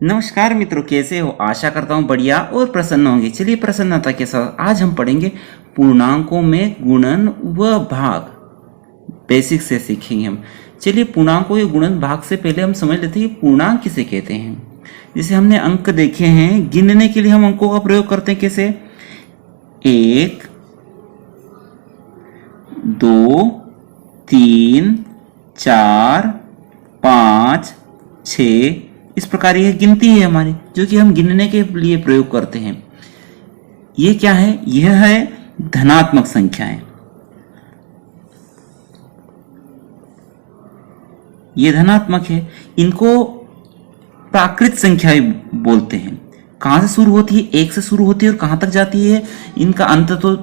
नमस्कार मित्रों, कैसे हो? आशा करता हूँ बढ़िया और प्रसन्न होंगे। चलिए प्रसन्नता के साथ आज हम पढ़ेंगे पूर्णांकों में गुणन व भाग। बेसिक से सीखेंगे हम। चलिए पूर्णांकों के गुणन भाग से पहले हम समझ लेते हैं कि पूर्णांक किसे कहते हैं। जैसे हमने अंक देखे हैं, गिनने के लिए हम अंकों का प्रयोग करते हैं कैसे? 1 2 3 4 5 6, इस प्रकार यह गिनती है हमारी, जो कि हम गिनने के लिए प्रयोग करते हैं। ये क्या है? यह है धनात्मक संख्याएं। ये धनात्मक है। इनको प्राकृत संख्याएं बोलते हैं। कहां से शुरू होती है? 1 से शुरू होती है और कहां तक जाती है? इनका अंत तो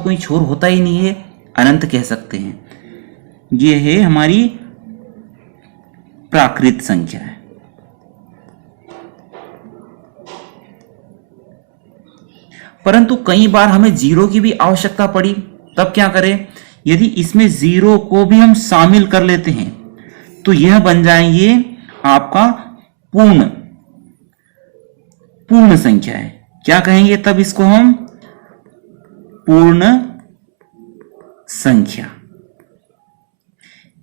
कोई छोर होता ही नहीं है, अनंत कह सकते हैं। ये है हमारी प्राकृत संख्या है। परंतु कई बार हमें जीरो की भी आवश्यकता पड़ी, तब क्या करें? यदि इसमें जीरो को भी हम शामिल कर लेते हैं तो यह बन जाएंगे आपका पूर्ण संख्या है। क्या कहेंगे तब इसको हम? पूर्ण संख्या।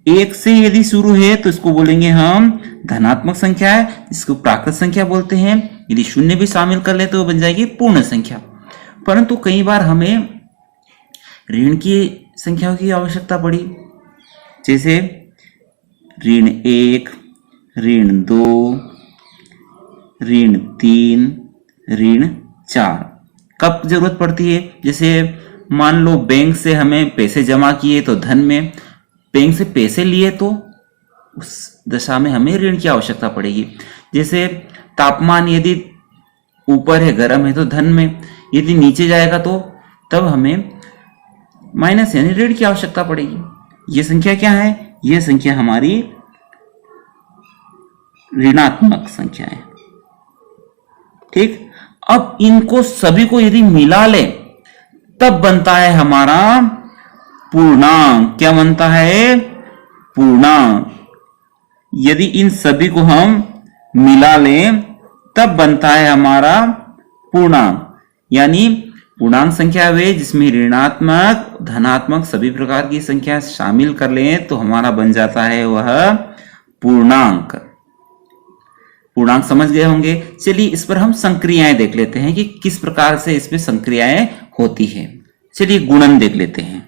1 से यदि शुरू है तो इसको बोलेंगे हम धनात्मक संख्या है, इसको प्राकृत संख्या बोलते हैं। यदि शून्य भी शामिल कर ले तो बन जाएगी पूर्ण संख्या। परंतु कई बार हमें ऋण की संख्याओं की आवश्यकता पड़ी, जैसे ऋण 1, ऋण 2, ऋण 3, ऋण 4। कब जरूरत पड़ती है? जैसे मान लो बैंक से हमें पैसे जमा किए तो धन में, बैंक से पैसे लिए तो उस दशा में हमें ऋण की आवश्यकता पड़ेगी। जैसे तापमान यदि ऊपर है, गर्म है, तो धन में, यदि नीचे जाएगा तो तब हमें माइनस यानी ऋण की आवश्यकता पड़ेगी। यह संख्या क्या है? यह संख्या हमारी ऋणात्मक संख्या है। ठीक। अब इनको सभी को यदि मिला ले तब बनता है हमारा पूर्णांक। क्या बनता है? पूर्णांक। यदि इन सभी को हम मिला लें तब बनता है हमारा पूर्णांक। यानी पूर्णांक संख्या वे जिसमें ऋणात्मक धनात्मक सभी प्रकार की संख्या शामिल कर लें तो हमारा बन जाता है वह पूर्णांक। पूर्णांक समझ गए होंगे। चलिए इस पर हम संक्रियाएं देख लेते हैं कि किस प्रकार से इसमें संक्रियाएं होती हैं। चलिए गुणन देख लेते हैं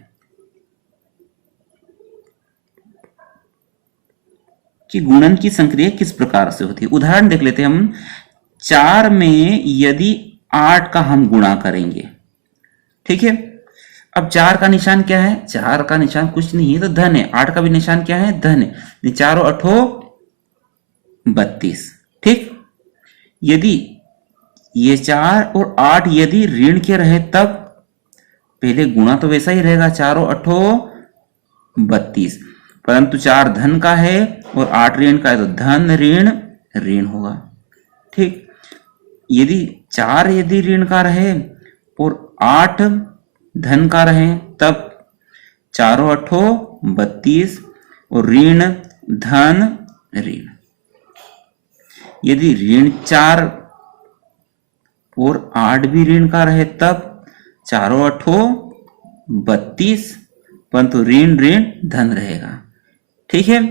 कि गुणन की संक्रिया किस प्रकार से होती है। उदाहरण देख लेते हैं हम। 4 में यदि 8 का हम गुणा करेंगे, ठीक है। अब 4 का निशान क्या है? 4 का निशान कुछ नहीं है तो धन है। 8 का भी निशान क्या है? धन है। 4 और 8 32। ठीक। यदि ये 4 और 8 यदि ऋण के रहे तब पहले गुणा तो वैसा ही रहेगा, 4 और 8 32। परंतु 4 धन का है और 8 ऋण का है तो धन ऋण ऋण होगा। ठीक। यदि 4 यदि ऋण का रहे और 8 धन का रहे तब 4 और 8 32 और ऋण धन ऋण। यदि ऋण 4 और 8 भी ऋण का रहे तब 4 और 8 32, परंतु ऋण ऋण धन रहेगा। ठीक है।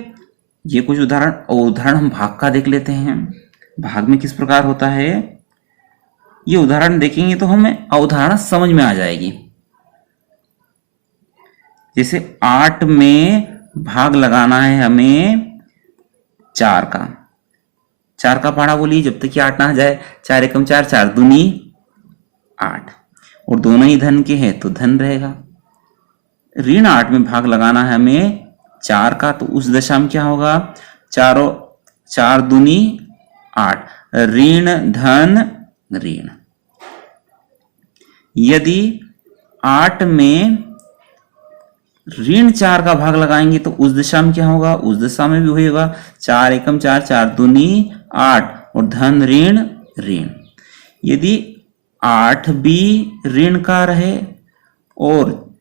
ये कुछ उदाहरण हम भाग का देख लेते हैं। भाग में किस प्रकार होता है ये उदाहरण देखेंगे तो हमें अवधारणा समझ में आ जाएगी। जैसे 8 में भाग लगाना है हमें 4 का। 4 का पहाड़ा बोलिए जब तक कि 8 ना आ जाए। 4 एकम 4, 4 दूनी 8, और दोनों ही धन के हैं तो धन रहेगा। ऋण 8 में भाग लगाना है हमें 4 का, तो उस दशा में क्या होगा? 4 दूनी 8, ऋण धन ऋण। यदि 8 में ऋण 4 का भाग लगाएंगे तो उस दशा में क्या होगा? उस दशा में भी होगा 4 एकम 4, 4 दूनी 8 और धन ऋण ऋण। यदि 8 भी ऋण का रहे और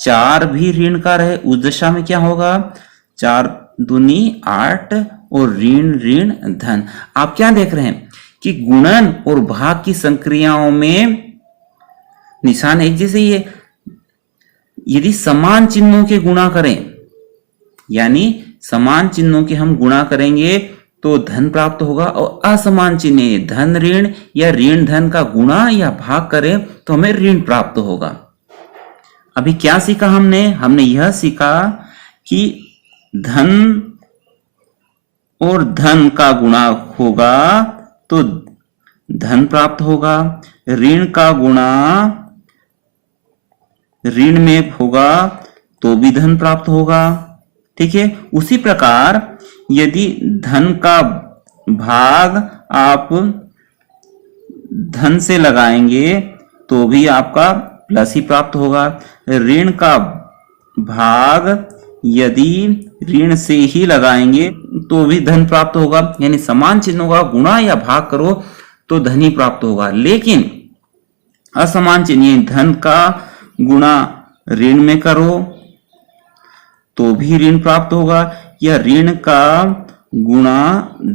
4 भी ऋण का रहे उस दशा में क्या होगा? 4 दूनी 8 और ऋण ऋण धन। आप क्या देख रहे हैं कि गुणन और भाग की संक्रियाओं में निशान एक जैसे ही है। यदि समान चिन्हों के गुणा करें, यानी समान चिन्हों के हम गुणा करेंगे तो धन प्राप्त होगा, और असमान चिन्ह धन ऋण या ऋण धन का गुणा या भाग करें तो हमें ऋण प्राप्त होगा। अभी क्या सीखा हमने यह सीखा कि धन और धन का गुणा होगा तो धन प्राप्त होगा, ऋण का गुणा ऋण में होगा तो भी धन प्राप्त होगा। ठीक है, उसी प्रकार यदि धन का भाग आप धन से लगाएंगे तो भी आपका प्लस ही प्राप्त होगा। ऋण का भाग यदि ऋण से ही लगाएंगे तो भी धन प्राप्त होगा, यानी समान चिन्हों का गुणा या भाग करो तो धन ही प्राप्त होगा। लेकिन असमान चिन्ह धन का गुणा ऋण में करो तो भी ऋण प्राप्त होगा, या ऋण का गुणा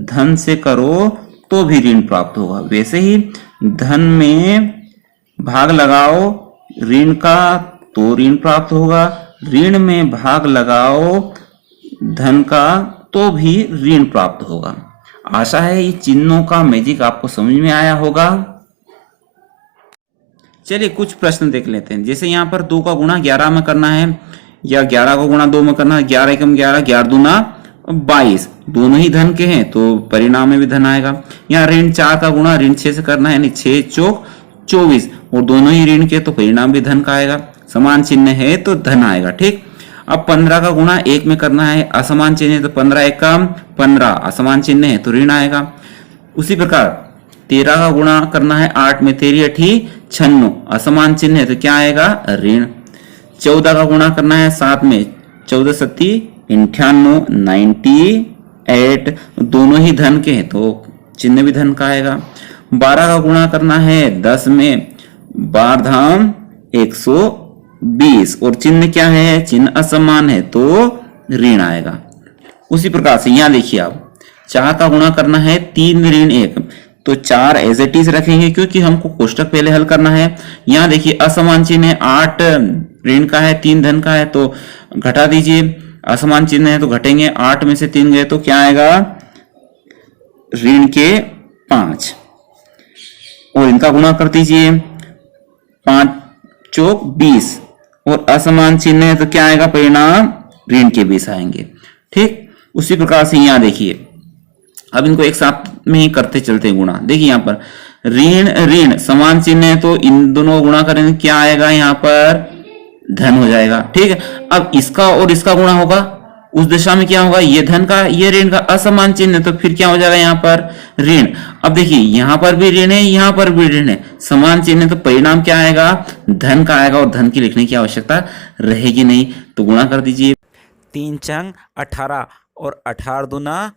धन से करो तो भी ऋण प्राप्त होगा। वैसे ही धन में भाग लगाओ ऋण का तो ऋण प्राप्त होगा, ऋण में भाग लगाओ धन का तो भी ऋण प्राप्त होगा। आशा है ये चिन्हों का मैजिक आपको समझ में आया होगा। चलिए कुछ प्रश्न देख लेते हैं। जैसे यहाँ पर 2 का गुणा 11 में करना है या 11 का गुणा 2 में करना है। 11 एकम 11, 11 दूना 22, दोनों ही धन के हैं तो परिणाम में भी धन आएगा। यहाँ ऋण 4 का गुणा ऋण 6 से करना है, यानी 6 चौक 24, और दोनों ही ऋण के तो परिणाम भी धन का आएगा। समान चिन्ह है तो धन आएगा। ठीक, अब 15 का गुणा 1 में करना है, असमान चिन्ह है तो 15 एकम 15, असमान चिन्ह है तो ऋण आएगा। उसी प्रकार 13 का गुणा करना है 8 में, 13 8 96, असमान चिन्ह है तो क्या आएगा ऋण। 14 का गुणा करना है 7 में, 14 7 98 98, दोनों ही धन के हैं तो चिन्ह भी धन का आएगा। 12 का गुणा करना है 10 में, 12 धाम 120, और चिन्ह क्या है, चिन्ह असमान है तो ऋण आएगा। उसी प्रकार से यहाँ देखिए आप 4 का गुणा करना है 3 ऋण 1, तो 4 एज इट इज रखेंगे क्योंकि हमको कोष्टक पहले हल करना है। यहाँ देखिए असमान चिन्ह है, 8 ऋण का है 3 धन का है तो घटा दीजिए, असमान चिन्ह है तो घटेंगे, 8 में से 3 गए तो क्या आएगा ऋण के 5, और इनका गुणा कर दीजिए, 5 चौक 20, और असमान चिन्ह है तो क्या आएगा परिणाम ऋण के 20 आएंगे। ठीक, उसी प्रकार से यहाँ देखिए अब इनको एक साथ में ही करते चलते हैं गुणा। देखिए यहाँ पर ऋण ऋण समान चिन्ह है तो इन दोनों गुणा करेंगे क्या आएगा, यहाँ पर धन हो जाएगा। ठीक है, अब इसका और इसका गुणा होगा, उस दिशा में क्या होगा, ये धन का ये ऋण का, असमान चिन्ह है तो फिर क्या हो जाएगा यहाँ पर ऋण। अब देखिए यहाँ पर भी ऋण है, यहाँ पर भी ऋण है, समान चिन्ह है तो परिणाम क्या आएगा धन का आएगा, और धन की लिखने की आवश्यकता रहेगी नहीं, तो गुणा कर दीजिए। 3 चंग 18 और 18 दूना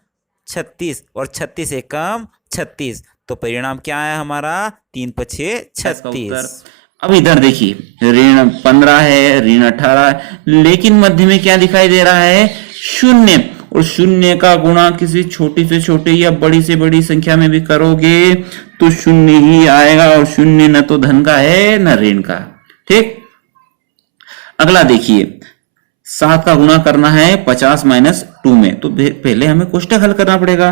36 और 36 एकम 36, तो परिणाम क्या आया हमारा 3 पछे 36। अब इधर देखिए ऋण 15 है, ऋण 18 है, लेकिन मध्य में क्या दिखाई दे रहा है शून्य, और शून्य का गुणा किसी छोटी से छोटी या बड़ी से बड़ी संख्या में भी करोगे तो शून्य ही आएगा, और शून्य न तो धन का है न ऋण का। ठीक, अगला देखिए 7 का गुणा करना है 50 माइनस 2 में, तो पहले हमें कोष्टक हल करना पड़ेगा,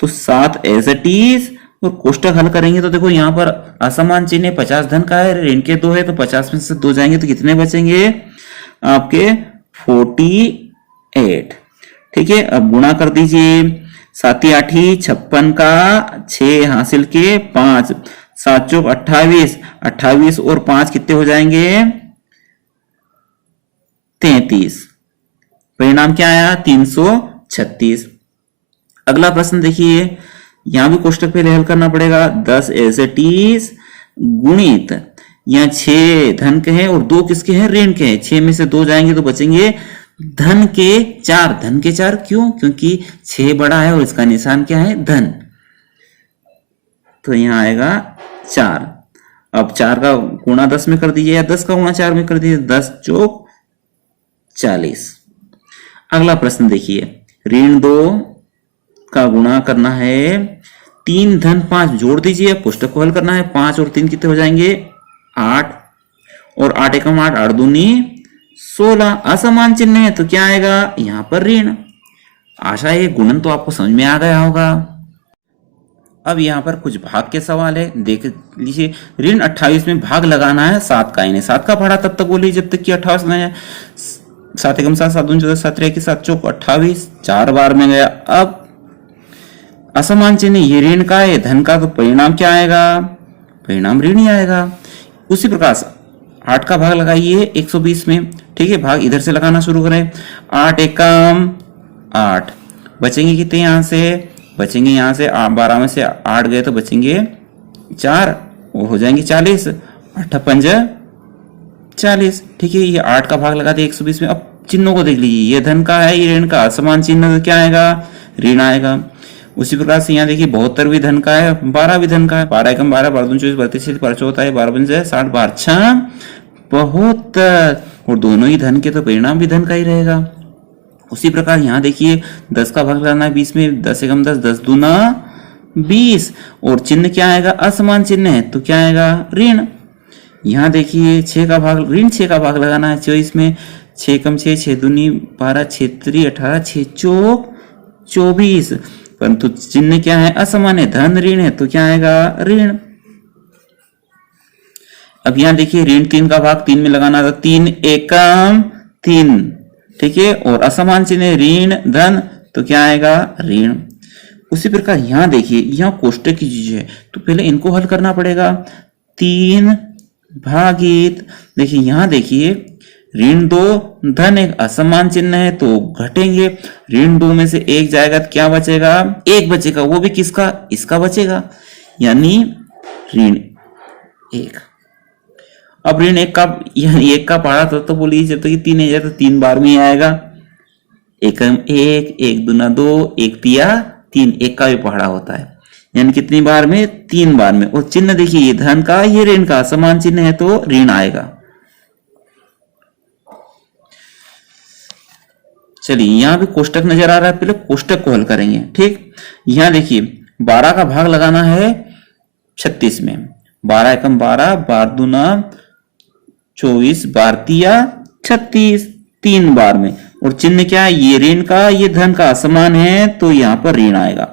तो 7 एज इट इज, और कोष्टक हल करेंगे तो देखो यहाँ पर असमान चिन्ह 50 धन का है, ऋण के 2 है तो 50 में से 2 जाएंगे तो कितने बचेंगे आपके 48। ठीक है, अब गुणा कर दीजिए, 7 8 56 का 6 हासिल के 5, 7 चौक 28, 28 और 5 कितने हो जाएंगे 33, परिणाम क्या आया 336। अगला प्रश्न देखिए, यहां भी कोष्टक पहले हल करना पड़ेगा, 10 एज इट इज गुणित, यहाँ 6 धन के हैं और 2 किसके हैं ऋण के हैं, 6 में से 2 जाएंगे तो बचेंगे धन के 4, धन के 4 क्यों, क्योंकि 6 बड़ा है और इसका निशान क्या है धन, तो यहाँ आएगा 4। अब 4 का गुणा 10 में कर दीजिए या 10 का गुणा 4 में कर दीजिए, 10 चौक 40। अगला प्रश्न देखिए, ऋण 2 का गुणा करना है, 3 धन 5 जोड़ दीजिए, कोष्टक को हल करना है। 5 और 3 कितने हो जाएंगे? 8, और 8 एकम 8, 8 दूनी 16। असमान चिन्ह है तो क्या आएगा? यहाँ पर ऋण। आशा है गुणन तो आपको समझ में आ गया होगा। अब यहाँ पर कुछ भाग के सवाल है, देख लीजिए। ऋण 28 में भाग लगाना है 7 का, इन्हें 7 का पढ़ा तब तक बोलिए जब तक कि 28 ना जाए। 7 एकम 7, 7 दूनी 14, 7 3 7 चौक 28, 4 बार में गया। अब असमान चिन्ह, ये ऋण का है, धन का, तो परिणाम क्या आएगा? परिणाम ऋण ही आएगा। उसी प्रकार 8 का भाग लगाइए 120 में, ठीक है। भाग इधर से लगाना शुरू करें। 8 एकम 8, बचेंगे कितने यहाँ से? बचेंगे यहाँ से 12 में से 8 गए तो बचेंगे 4, वो हो जाएंगे 40। 8 पंज 40, ठीक है। ये 8 का भाग लगा दिया 120 में। अब चिन्हों को देख लीजिए, ये धन का है, ये ऋण का। असमान चिन्ह तो क्या आएगा? ऋण आएगा। उसी प्रकार से यहाँ देखिए 72 भी धन का है, 12 भी धन का है। 12 एकम 12, 12 दूनी 24, 32, 12 होता है, 12 पंजे 60, 12 6 72, और दोनों ही धन के तो परिणाम भी धन का ही रहेगा। उसी प्रकार यहाँ देखिए 10 का भाग लगाना है 20 में, 10 एकम 10, 10 दूना 20, और चिन्ह क्या आएगा? असमान चिन्ह है तो क्या आएगा? ऋण। यहाँ देखिए 6 का भाग, ऋण 6 का भाग लगाना है 24 में, 6 एकम 6, 6 दूनी 12, 6 3 18, 6 चौक 24, परंतु चिन्ह क्या है? असमान है, धन ऋण है तो क्या आएगा? ऋण। अब यहाँ देखिए ऋण 3 का भाग 3 में लगाना था, 3 एकम 3, ठीक है, और असमान चिन्ह ऋण धन तो क्या आएगा? ऋण। उसी प्रकार यहाँ देखिए, यहाँ कोष्टक की चीज है तो पहले इनको हल करना पड़ेगा। 3 भागित, देखिए यहाँ देखिए ऋण 2 धन 1, असमान चिन्ह है तो घटेंगे। ऋण 2 में से 1 जाएगा तो क्या बचेगा? 1 बचेगा, वो भी किसका? इसका बचेगा, यानी ऋण 1। अब ऋण 1 का, यानी 1 का पढ़ा तो बोलिए जब तक 3 है तो 3 बार में ही आएगा। एकम 1, 1 दूना 2, 1 तिया 3, 1 का भी पढ़ा होता है, यानी कितनी बार में? 3 बार में। और चिन्ह देखिए, ये धन का, ये ऋण का, समान चिन्ह है तो ऋण आएगा। चलिए यहाँ भी कोष्टक नजर आ रहा है, पहले कोष्टक को हल करेंगे, ठीक। यहाँ देखिए 12 का भाग लगाना है 36 में, 12 एकम 12, 12 दूना 24, 12 तिया 36, 3 बार में। और चिन्ह क्या है? ये ऋण का, ये धन का, असमान है तो यहाँ पर ऋण आएगा।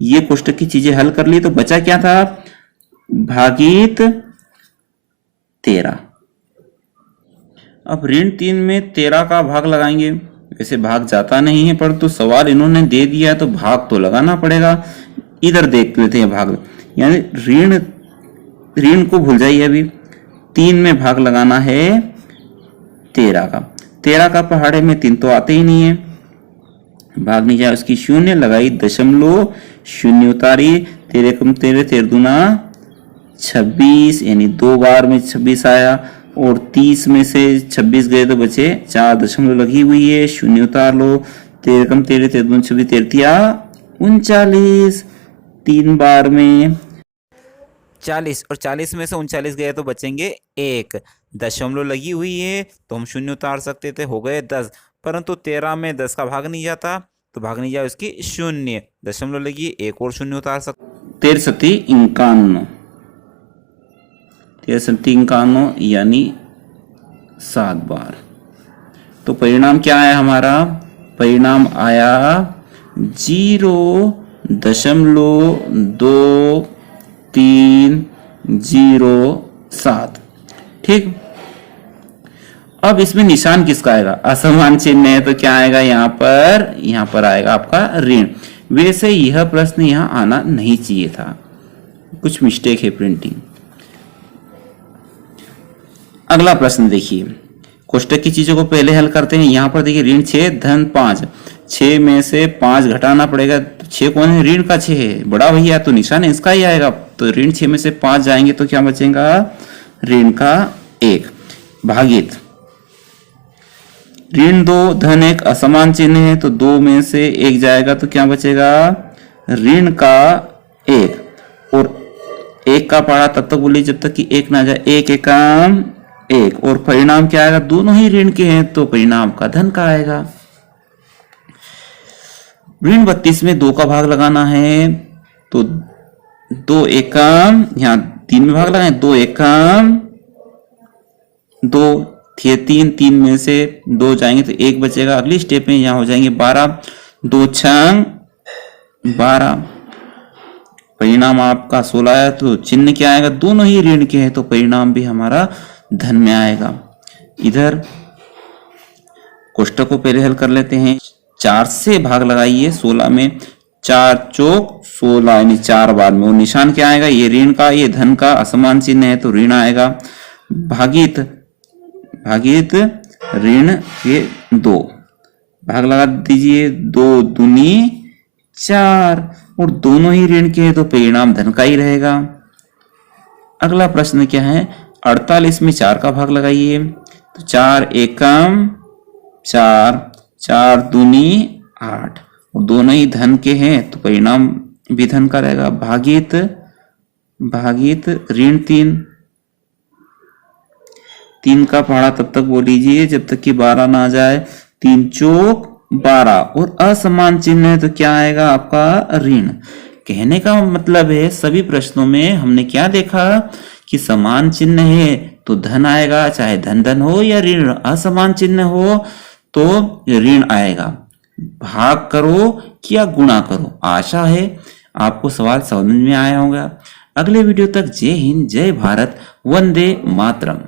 ये कोष्टक की चीजें हल कर ली तो बचा क्या था? भागित 13। अब ऋण 3 में 13 का भाग लगाएंगे, वैसे भाग जाता नहीं है परंतु सवाल इन्होंने दे दिया तो भाग तो लगाना पड़ेगा। इधर देख लेते हैं भाग, यानी ऋण को भूल जाइए, अभी 3 में भाग लगाना है 13 का। 13 का पहाड़े में 3 तो आते ही नहीं है, भाग नहीं जाए, उसकी 0 लगाई, दशमलव 0 उतारी, 13 एकम 13, 13 दूना 26, यानी 2 बार में 26 आया। और 30 में से 26 गए तो बचे 4, दशमलव लगी हुई है, 0 उतार लो, 13 एकम 13, 13 दूना 26, 13 तिया 39, 3 बार में 40, और 40 में से 39 गए तो बचेंगे 1, दशमलव लगी हुई है तो हम 0 उतार सकते थे, हो गए 10, परंतु 13 में 10 का भाग नहीं जाता तो भाग नहीं जाए उसकी 0, दशमलव लगी 1 और 0 उतार सकते। 13 सती 51, 13 सती 51, यानी 7 बार। तो परिणाम क्या आया हमारा? परिणाम आया 0.2307, ठीक। अब इसमें निशान किसका आएगा? असमान चिन्ह है तो क्या आएगा? यहाँ पर आएगा आपका ऋण। वैसे यह प्रश्न यहाँ आना नहीं चाहिए था, कुछ मिस्टेक है प्रिंटिंग। अगला प्रश्न देखिए, कोष्टक की चीजों को पहले हल करते हैं। यहाँ पर देखिए ऋण 6 धन 5, 6 में से 5 घटाना पड़ेगा। 6 कौन है? ऋण का 6 है, बड़ा भैया तो निशान इसका ही आएगा। तो ऋण 6 में से 5 जाएंगे तो क्या बचेगा? ऋण का 1 भागित ऋण 2 धन 1, असमान चिन्ह है तो 2 में से 1 जाएगा तो क्या बचेगा? ऋण का 1, और 1 का पढ़ा तब तक बोलिए जब तक कि 1 ना जाए, 1 एकम 1, और परिणाम क्या आएगा? दोनों ही ऋण के हैं तो परिणाम का धन का आएगा। ऋण 32 में 2 का भाग लगाना है, तो 2 एकम, यहाँ 3 में भाग लगाए, 2 एकम 2 थे 3, 3 में से 2 जाएंगे तो 1 बचेगा। अगली स्टेप में यहाँ हो जाएंगे 12, 2 छंग 12, परिणाम आपका 16 है, तो चिन्ह क्या आएगा, दोनों ही ऋण के हैं तो परिणाम भी हमारा धन में आएगा। इधर कोष्टक को पहले हल कर लेते हैं। 4 से भाग लगाइए 16 में, 4 चौक 16 यानी 4 बार में, वो निशान क्या आएगा, ये ऋण का ये धन का असमान चिन्ह है तो ऋण आएगा। भागित ऋण के 2 भाग लगा दीजिए, 2 दूनी 4, और दोनों ही ऋण के हैं तो परिणाम धन का ही रहेगा। अगला प्रश्न क्या है, 48 में 4 का भाग लगाइए, तो 4 एकम 4, 4 दूनी 8, और दोनों ही धन के हैं तो परिणाम भी धन का रहेगा। भागित ऋण 3 का पहाड़ा तब तक बोलीजिए जब तक कि 12 ना आ जाए, 3 चौक 12, और असमान चिन्ह है तो क्या आएगा आपका ऋण। कहने का मतलब है सभी प्रश्नों में हमने क्या देखा कि समान चिन्ह है तो धन आएगा, चाहे धन धन हो या ऋण, असमान चिन्ह हो तो ऋण आएगा। भाग करो या गुणा करो। आशा है आपको सवाल समझ में आया होगा। अगले वीडियो तक जय हिंद, जय भारत, वंदे मातरम।